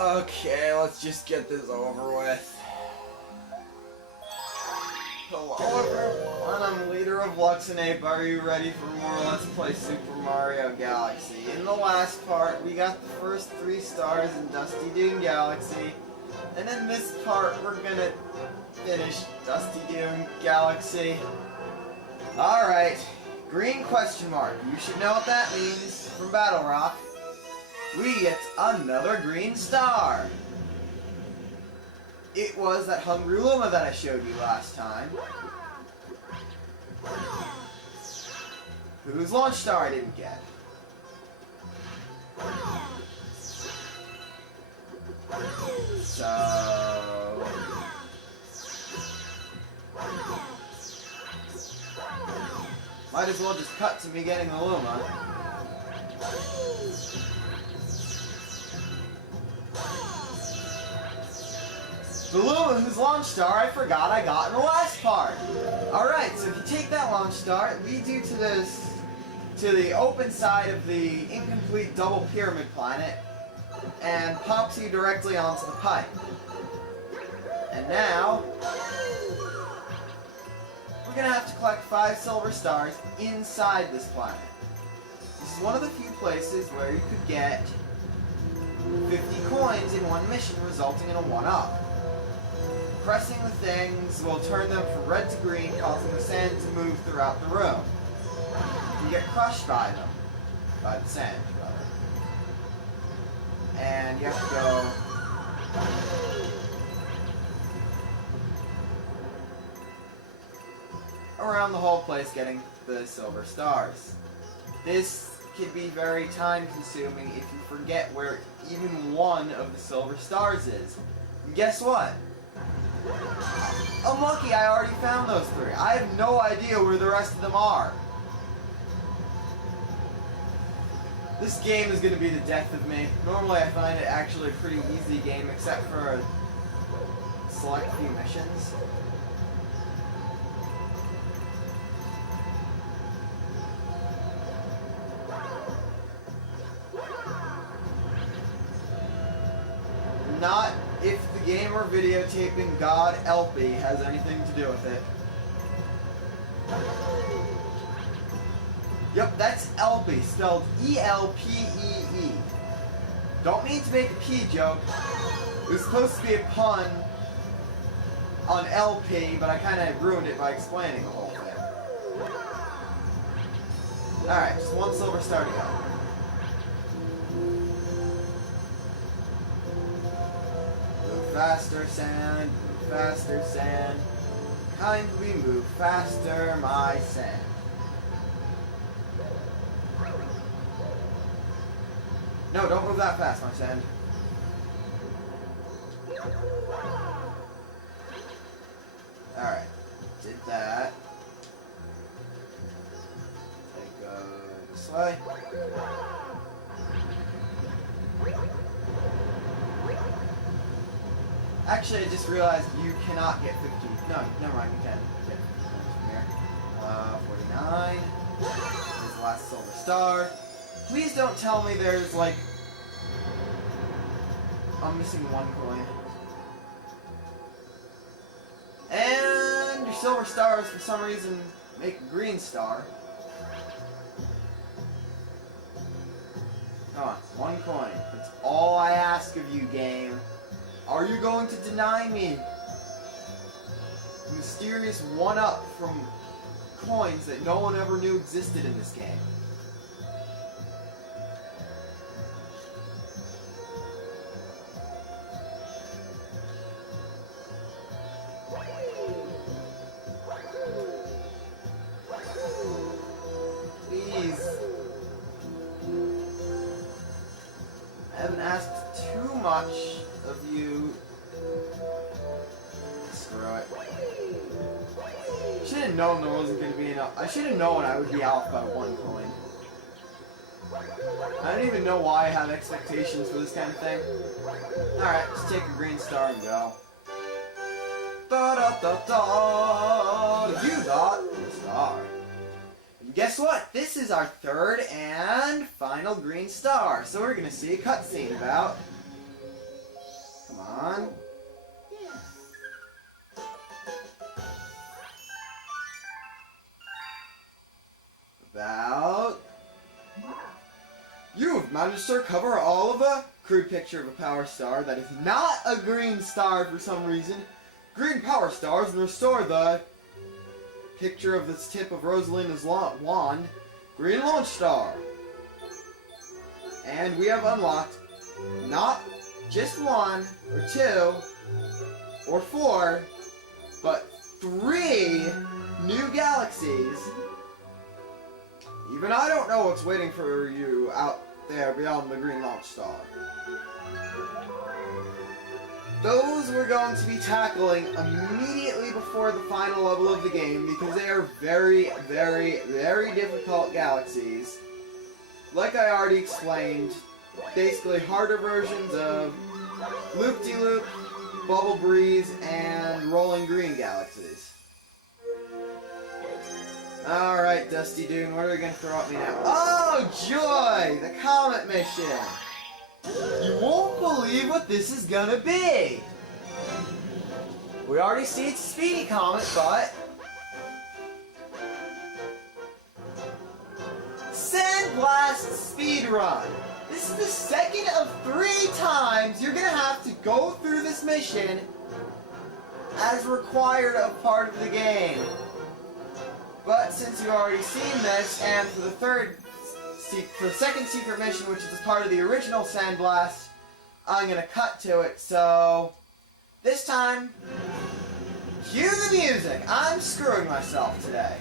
Okay, let's just get this over with. Hello everyone, I'm LeaderofLuxinape. Are you ready for more Let's Play Super Mario Galaxy? In the last part, we got the first 3 stars in Dusty Dune Galaxy. And in this part, we're gonna finish Dusty Dune Galaxy. Alright, green question mark. You should know what that means from Battle Rock. We get another green star. It was that Hungry Luma that I showed you last time. Whose launch star I didn't get. So... might as well just cut to me getting the Luma. The Luma whose launch star I forgot I got in the last part. Alright, so if you take that launch star, it leads you to the open side of the incomplete double pyramid planet and pops you directly onto the pipe. And now we're gonna have to collect 5 silver stars inside this planet. This is one of the few places where you could get 50 coins in one mission, resulting in a 1-up. Pressing the things will turn them from red to green, causing the sand to move throughout the room. You get crushed by them. By the sand, rather. And you have to go... around the whole place getting the silver stars. This can be very time consuming if you forget where even one of the silver stars is. And guess what? I'm lucky I already found those 3. I have no idea where the rest of them are. This game is going to be the death of me. Normally I find it actually a pretty easy game except for a select few missions. Not if the game or videotaping god Elpy has anything to do with it. Yep, that's Elpy, spelled E-L-P-E-E. Don't mean to make a P joke. It was supposed to be a pun on LP, but I kind of ruined it by explaining the whole thing. Alright, just 1 silver star to go. Faster, sand, move faster, sand. Kindly move faster, my sand. No, don't move that fast, my sand. Alright, did that. Go this way. Actually, I just realized you cannot get 50. No, never mind, you can get 50 points from here. 49. There's the last silver star. Please don't tell me there's, like... I'm missing 1 coin. And your silver stars, for some reason, make a green star. Come on, 1 coin. That's all I ask of you, game. Are you going to deny me mysterious 1-up from coins that no one ever knew existed in this game? Please. I haven't asked too much of you. Screw it. Should have known there wasn't going to be enough. I should have known I would be off by 1 coin. I don't even know why I have expectations for this kind of thing. Alright, just take a green star and go. Da da da da! You got a star. And guess what? This is our 3rd and final green star. So we're going to see a cutscene about on. About... You've managed to recover all of a crude picture of a power star that is not a green star for some reason. Green power stars and restore the picture of this tip of Rosalina's wand. Green launch star. And we have unlocked not just 1 or 2 or 4, but 3 new galaxies. Even I don't know what's waiting for you out there beyond the green launch star. Those we're going to be tackling immediately before the final level of the game because they are very, very, very difficult galaxies. Like I already explained, basically harder versions of Loop-de-Loop, Bubble Breeze, and Rolling Green galaxies. Alright, Dusty Dune, what are you going to throw at me now? Oh, joy! The Comet mission! You won't believe what this is gonna be! We already see it's a speedy comet, but... Sandblast speedrun! This is the second of 3 times you're gonna have to go through this mission as required of part of the game. But since you've already seen this, and for the second secret mission, which is part of the original Sandblast, I'm gonna cut to it, so... This time, cue the music! I'm screwing myself today.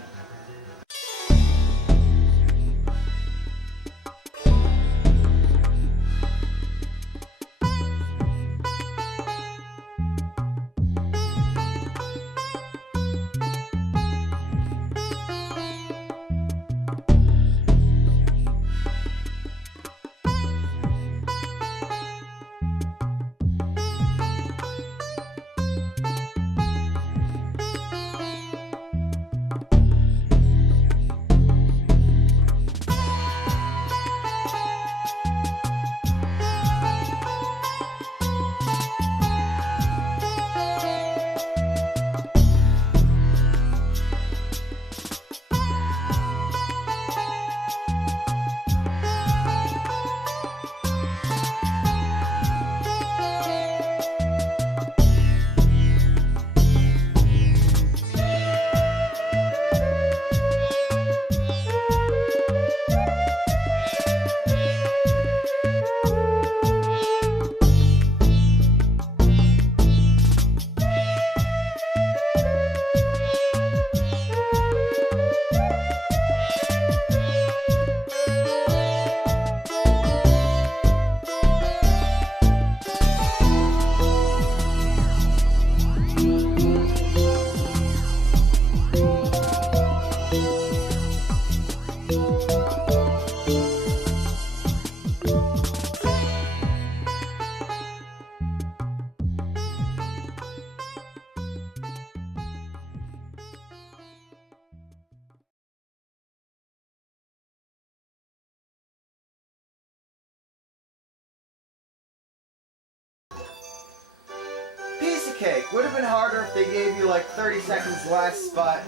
Cake. Would have been harder if they gave you like 30 seconds less, but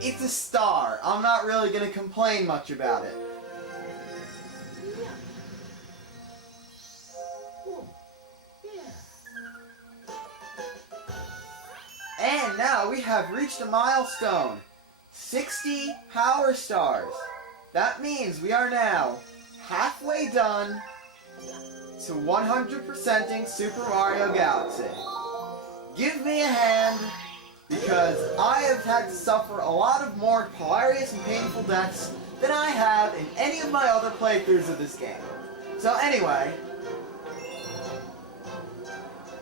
it's a star. I'm not really going to complain much about it. And now we have reached a milestone. 60 power stars. That means we are now halfway done to 100%ing Super Mario Galaxy. Give me a hand, because I have had to suffer a lot of more hilarious and painful deaths than I have in any of my other playthroughs of this game. So anyway,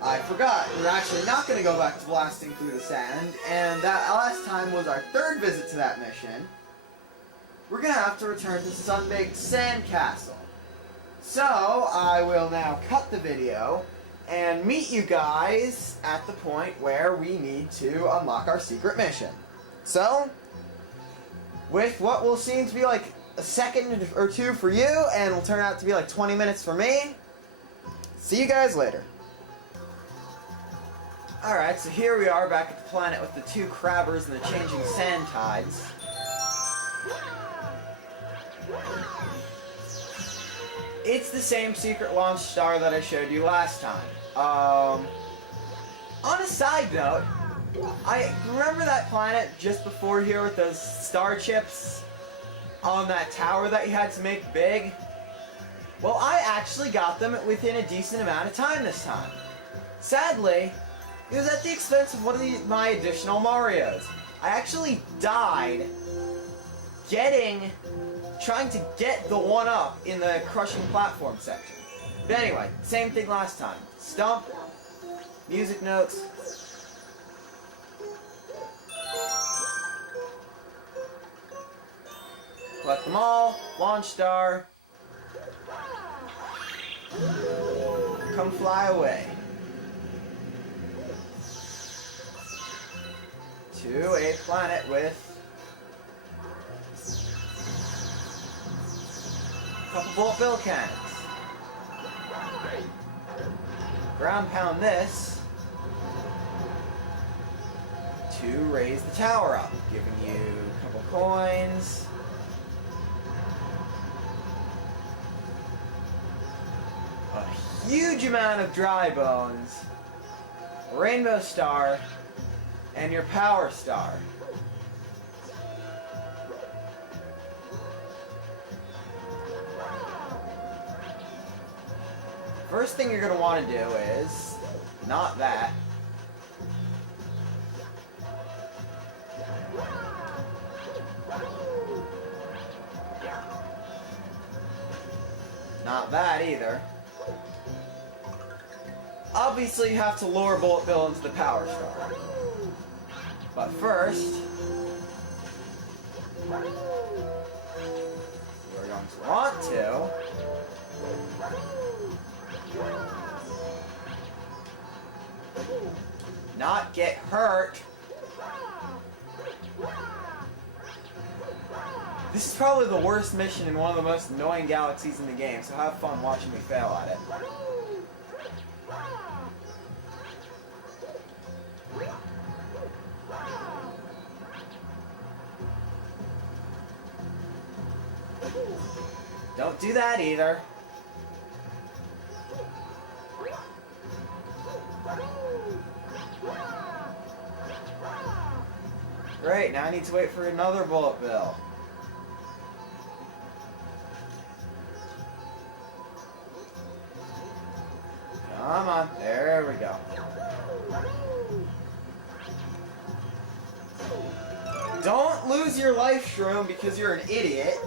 I forgot, we're actually not going to go back to blasting through the sand, and that last time was our 3rd visit to that mission. We're going to have to return to Sunbaked Sandcastle. So, I will now cut the video and meet you guys at the point where we need to unlock our secret mission. So, with what will seem to be like a second or 2 for you, and will turn out to be like 20 minutes for me, see you guys later. Alright, so here we are back at the planet with the two crabbers and the changing sand tides. It's the same secret launch star that I showed you last time. On a side note, I remember that planet just before here with those star chips on that tower that you had to make big? Well, I actually got them within a decent amount of time this time. Sadly, it was at the expense of one of my additional Marios. I actually died trying to get the one-up in the crushing platform section. But anyway, same thing last time. Stump, music notes. Collect them all, launch star. Come fly away. To a planet with a couple bullet bill cannons. Ground pound this to raise the tower up, giving you a couple coins. A huge amount of dry bones, a rainbow star, and your power star. First thing you're going to want to do is not that. Not that either. Obviously, you have to lure Bullet Bill into the power star. But first, we're going to want to not get hurt. This is probably the worst mission in one of the most annoying galaxies in the game, so have fun watching me fail at it. Don't do that either. Great, now I need to wait for another bullet bill. Come on, there we go. Don't lose your life shroom because you're an idiot.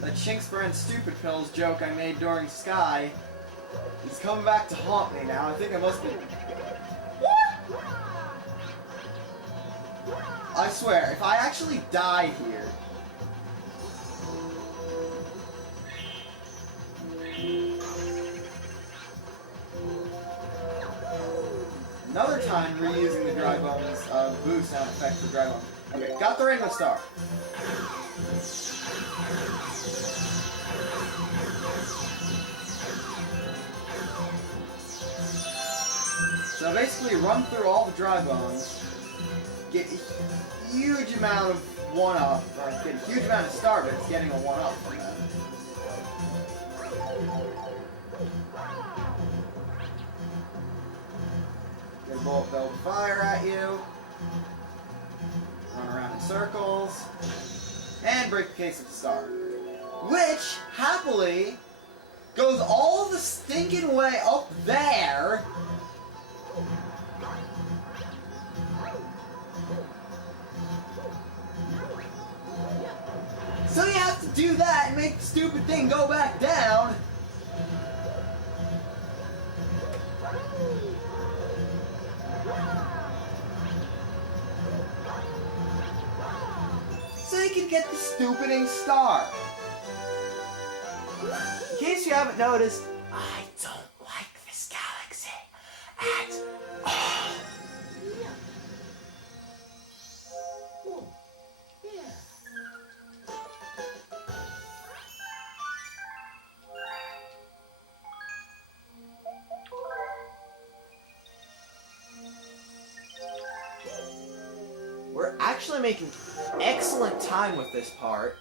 That Shinxper and Stupid Pills joke I made during Sky is coming back to haunt me now. I think I must be... What? I swear, if I actually die here... Another time reusing the dry bones boost sound effect for dry bones. Okay, got the rainbow star. So basically run through all the dry bones, get a huge amount of one-up, or get a huge amount of star bits getting a one-up from them. Get a bullet bill fire at you, run around in circles, and break the case of the star. Which, happily, goes all the stinking way up there. So you have to do that and make the stupid thing go back down. So you can get the stupiding star. In case you haven't noticed, I don't like this galaxy at all. actually making excellent time with this part.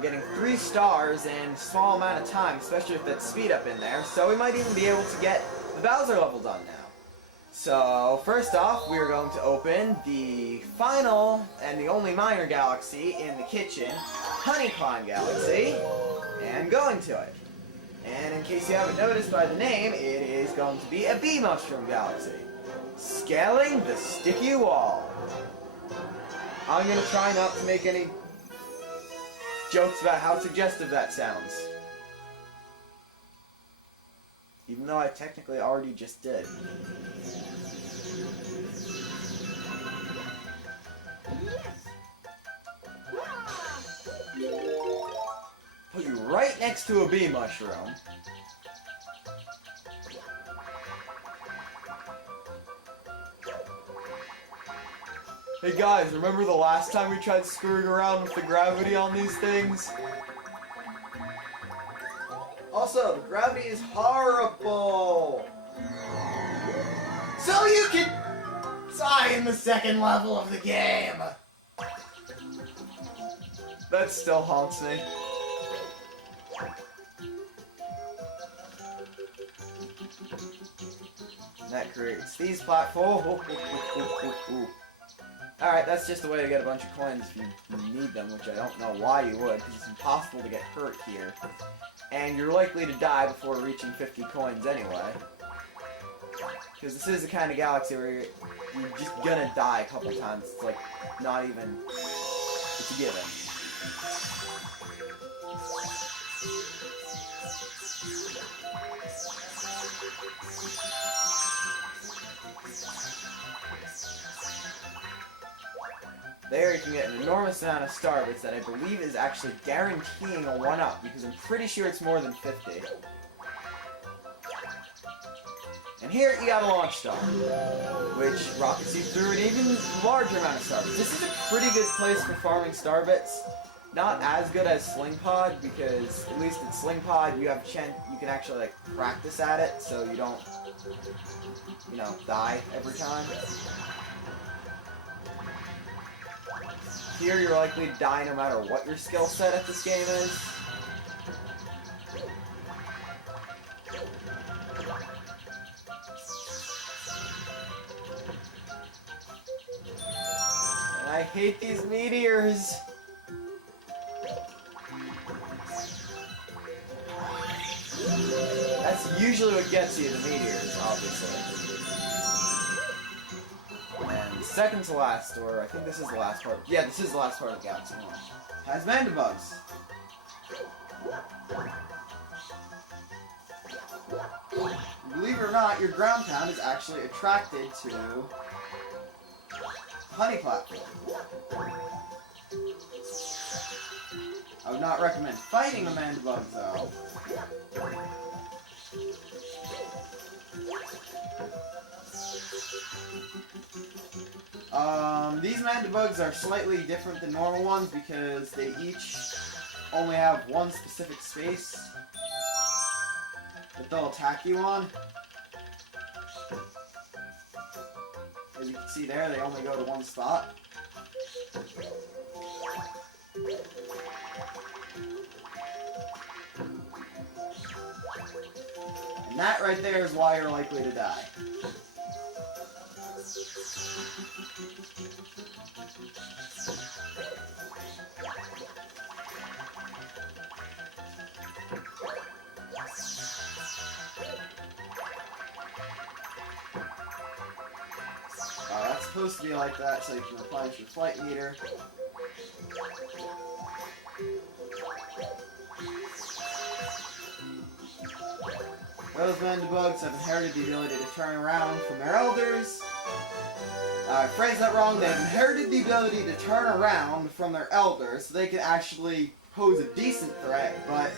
Getting 3 stars in a small amount of time, especially with that speed up in there, so we might even be able to get the Bowser level done now. So, first off, we are going to open the final and the only minor galaxy in the kitchen, Honeyclimb Galaxy, and going to it. And in case you haven't noticed by the name, it is going to be a bee mushroom galaxy. Scaling the sticky wall. I'm going to try not to make any jokes about how suggestive that sounds. Even though I technically already just did. Put you right next to a bee mushroom. Hey guys, remember the last time we tried screwing around with the gravity on these things? Also, the gravity is horrible! So you can die in the second level of the game! That still haunts me. That creates these platforms. Alright, that's just a way to get a bunch of coins if you need them, which I don't know why you would, because it's impossible to get hurt here. And you're likely to die before reaching 50 coins anyway. Because this is the kind of galaxy where you're just gonna die a couple times. It's like, not even... it's a given. There you can get an enormous amount of star bits that I believe is actually guaranteeing a 1-up, because I'm pretty sure it's more than 50. And here you got a launch star, which rockets you through an even larger amount of star bits. This is a pretty good place for farming star bits. Not as good as Sling Pod, because at least in Sling Pod you have a chance, you can actually like practice at it, so you don't, you know, die every time. Here you're likely to die no matter what your skill set at this game is. And I hate these meteors! That's usually what gets you, the meteors, obviously. And second to last, or I think this is the last part. Yeah, this is the last part of the galaxy. Has mandibugs. Believe it or not, your ground pound is actually attracted to honey platform. I would not recommend fighting the mandibugs though. These mandibugs are slightly different than normal ones because they each only have one specific space that they'll attack you on. As you can see there, they only go to one spot. And that right there is why you're likely to die. That's supposed to be like that so you can replenish your flight meter. Those mandibugs have inherited the ability to turn around from their elders. I phrased that wrong. They've inherited the ability to turn around from their elders so they can actually pose a decent threat, but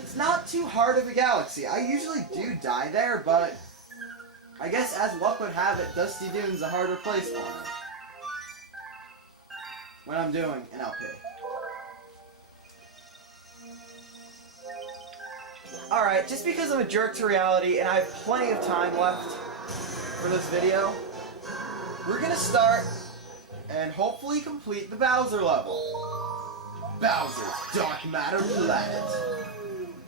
it's not too hard of a galaxy. I usually do die there, but I guess as luck would have it, Dusty Dune's a harder place for me when I'm doing an LP. Alright, just because I'm a jerk to reality and I have plenty of time left for this video, we're gonna start and hopefully complete the Bowser level. Bowser's Dark Matter Planet.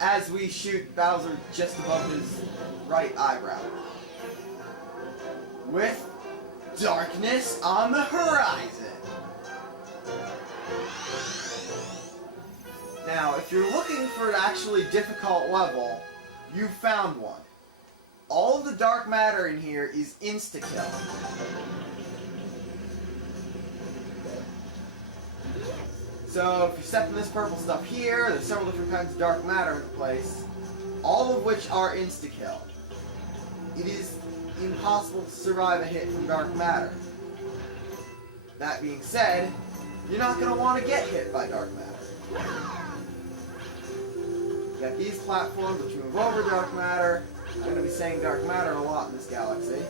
As we shoot Bowser just above his right eyebrow. With darkness on the horizon. Now, if you're looking for an actually difficult level, you've found one. All of the dark matter in here is insta-kill. So, if you step in this purple stuff here, there's several different kinds of dark matter in the place, all of which are insta-kill. It is impossible to survive a hit from dark matter. That being said, you're not going to want to get hit by dark matter. You got these platforms which move over dark matter. I'm going to be saying dark matter a lot in this galaxy.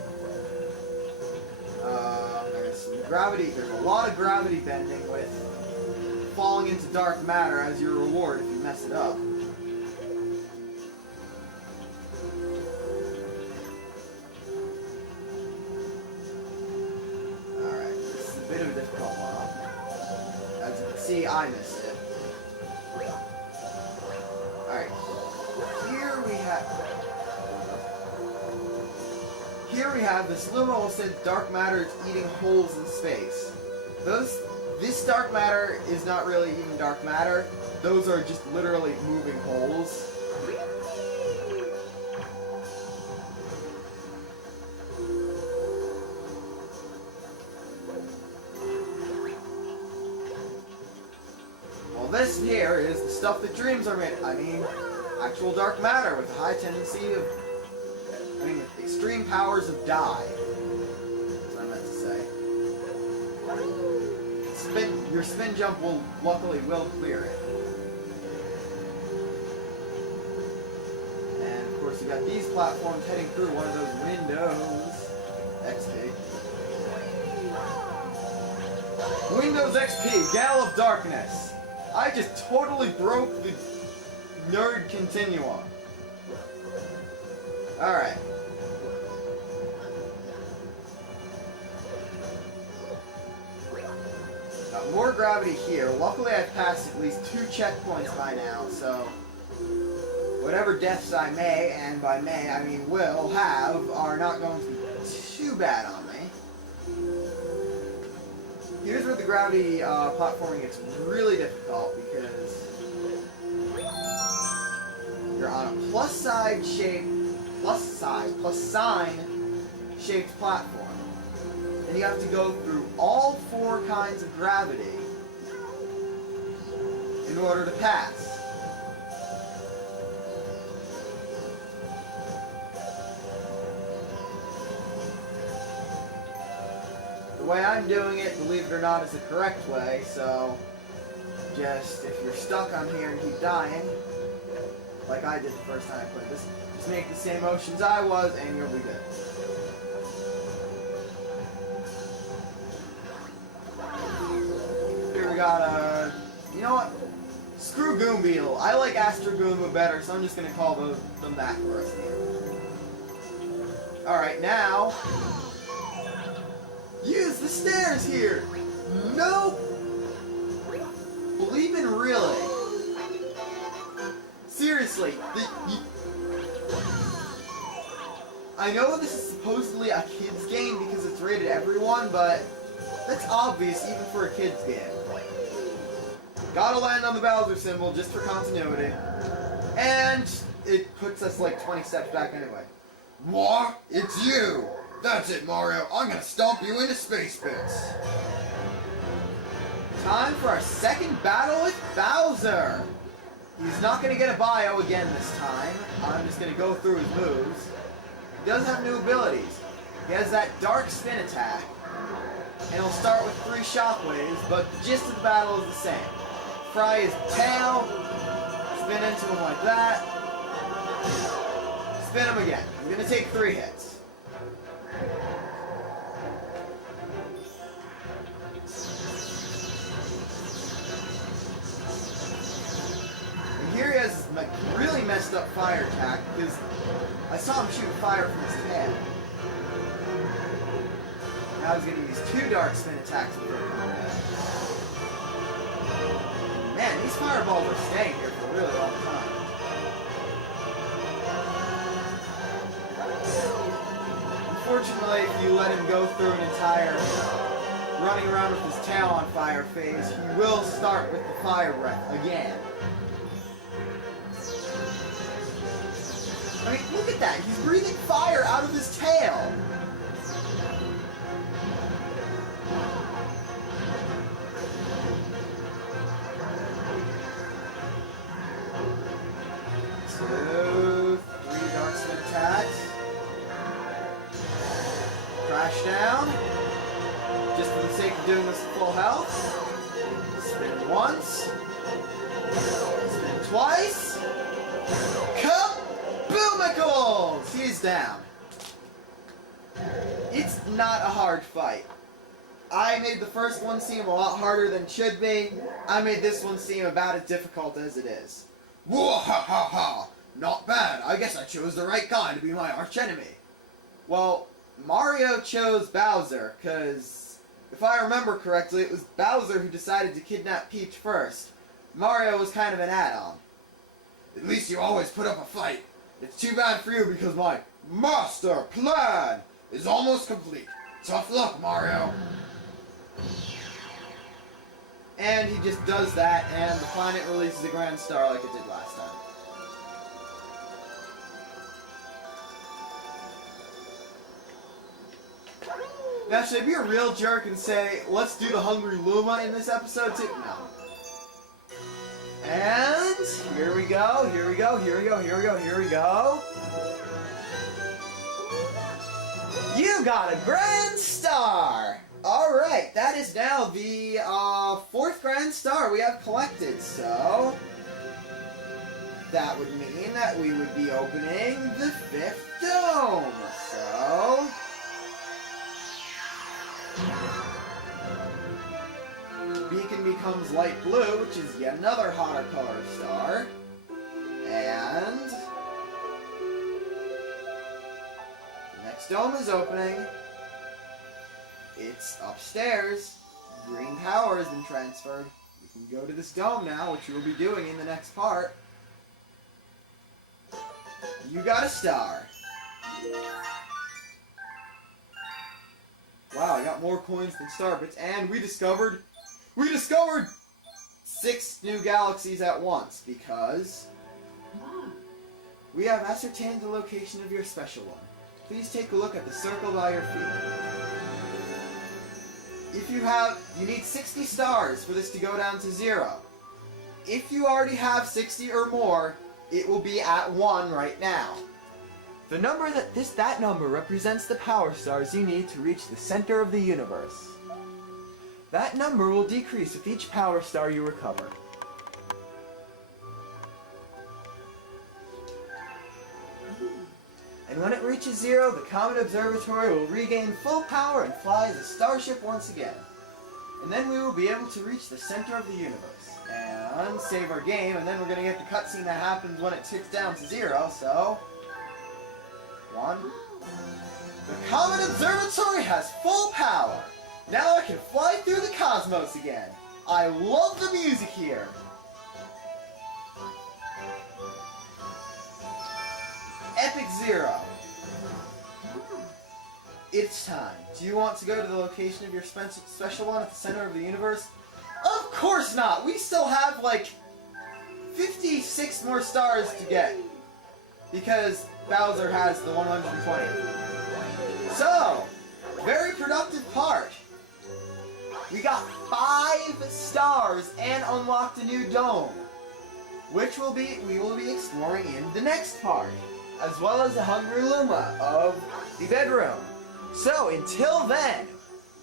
There's some gravity. There's a lot of gravity bending with falling into dark matter as your reward if you mess it up. Alright, this is a bit of a difficult one. As you can see, I missed it. Alright, here we have this little said dark matter is eating holes in space. This dark matter is not really even dark matter. Those are just literally moving holes. Well, this here is the stuff that dreams are made. I mean, actual dark matter with a high tendency of, extreme powers of die. That's what I meant to say. Your spin jump will luckily clear it. And of course you got these platforms heading through one of those windows. XP. Windows XP, Gale of Darkness. I just totally broke the nerd continuum. Alright. More gravity here. Luckily I've passed at least 2 checkpoints by now, so whatever deaths I may, and by may I mean will, have, are not going to be too bad on me. Here's where the gravity platforming gets really difficult, because you're on a plus sign shaped platform. And you have to go through all 4 kinds of gravity in order to pass. The way I'm doing it, believe it or not, is the correct way, so just, if you're stuck on here and keep dying, like I did the first time I played this, just make the same motions I was and you'll be good. Got you know what? Screw Goon Beetle. I like Astro Goomba better, so I'm just gonna call them that for us here. Alright, now use the stairs here! Nope! Believe it really. Seriously, I know this is supposedly a kid's game because it's rated everyone, but that's obvious even for a kid's game. Gotta land on the Bowser symbol just for continuity. And it puts us like 20 steps back anyway. What? It's you! That's it, Mario. I'm gonna stomp you into space bits. Time for our second battle with Bowser. He's not gonna get a bio again this time. I'm just gonna go through his moves. He does have new abilities. He has that dark spin attack. And he'll start with 3 shockwaves, but the gist of the battle is the same. Fry his tail, spin into him like that, spin him again. I'm going to take 3 hits. And here he has this really messed up fire attack, because I saw him shoot fire from his tail. Now he's going to use 2 dark spin attacks with her combat. Man, these fireballs are staying here for a really long time. Unfortunately, if you let him go through an entire running around with his tail on fire phase, he will start with the fire breath again. I mean, look at that! He's breathing fire out of his tail! Crash down. Just for the sake of doing this at full health. Spin once. Spin twice. Kaboomicles! He's down. It's not a hard fight. I made the first one seem a lot harder than it should be. I made this one seem about as difficult as it is. Whoa-ha-ha-ha! Not bad. I guess I chose the right guy to be my archenemy. Well, Mario chose Bowser, because if I remember correctly, it was Bowser who decided to kidnap Peach first. Mario was kind of an add-on. At least you always put up a fight. It's too bad for you because my master plan is almost complete. Tough luck, Mario. And he just does that, and the planet releases a grand star like it did last time. Now, should I be a real jerk and say, let's do the Hungry Luma in this episode too? No. And here we go, here we go, here we go, here we go, here we go. You got a grand star! Alright, that is now the 4th grand star we have collected, so that would mean that we would be opening the 5th dome. So beacon becomes light blue, which is yet another hotter color star. And the next dome is opening. It's upstairs. Green power has been transferred. We can go to this dome now, which we will be doing in the next part. You got a star. Wow, I got more coins than star bits, and we discovered 6 new galaxies at once, because we have ascertained the location of your special one. Please take a look at the circle by your feet. You need 60 stars for this to go down to 0. If you already have 60 or more, it will be at 1 right now. The number that number represents the power stars you need to reach the center of the universe. That number will decrease with each power star you recover. And when it reaches 0, the Comet Observatory will regain full power and fly as a starship once again. And then we will be able to reach the center of the universe. And save our game, and then we're going to get the cutscene that happens when it ticks down to 0, so 1. The Comet Observatory has full power! Now I can fly through the cosmos again! I love the music here! Epic 0. It's time. Do you want to go to the location of your special one at the center of the universe? Of course not! We still have like 56 more stars to get. Because Bowser has the 120. So, very productive part. We got 5 stars and unlocked a new dome, which we will be exploring in the next part, as well as the Hungry Luma of the bedroom. So until then,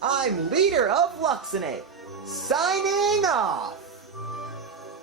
I'm Leader of Luxinape, signing off.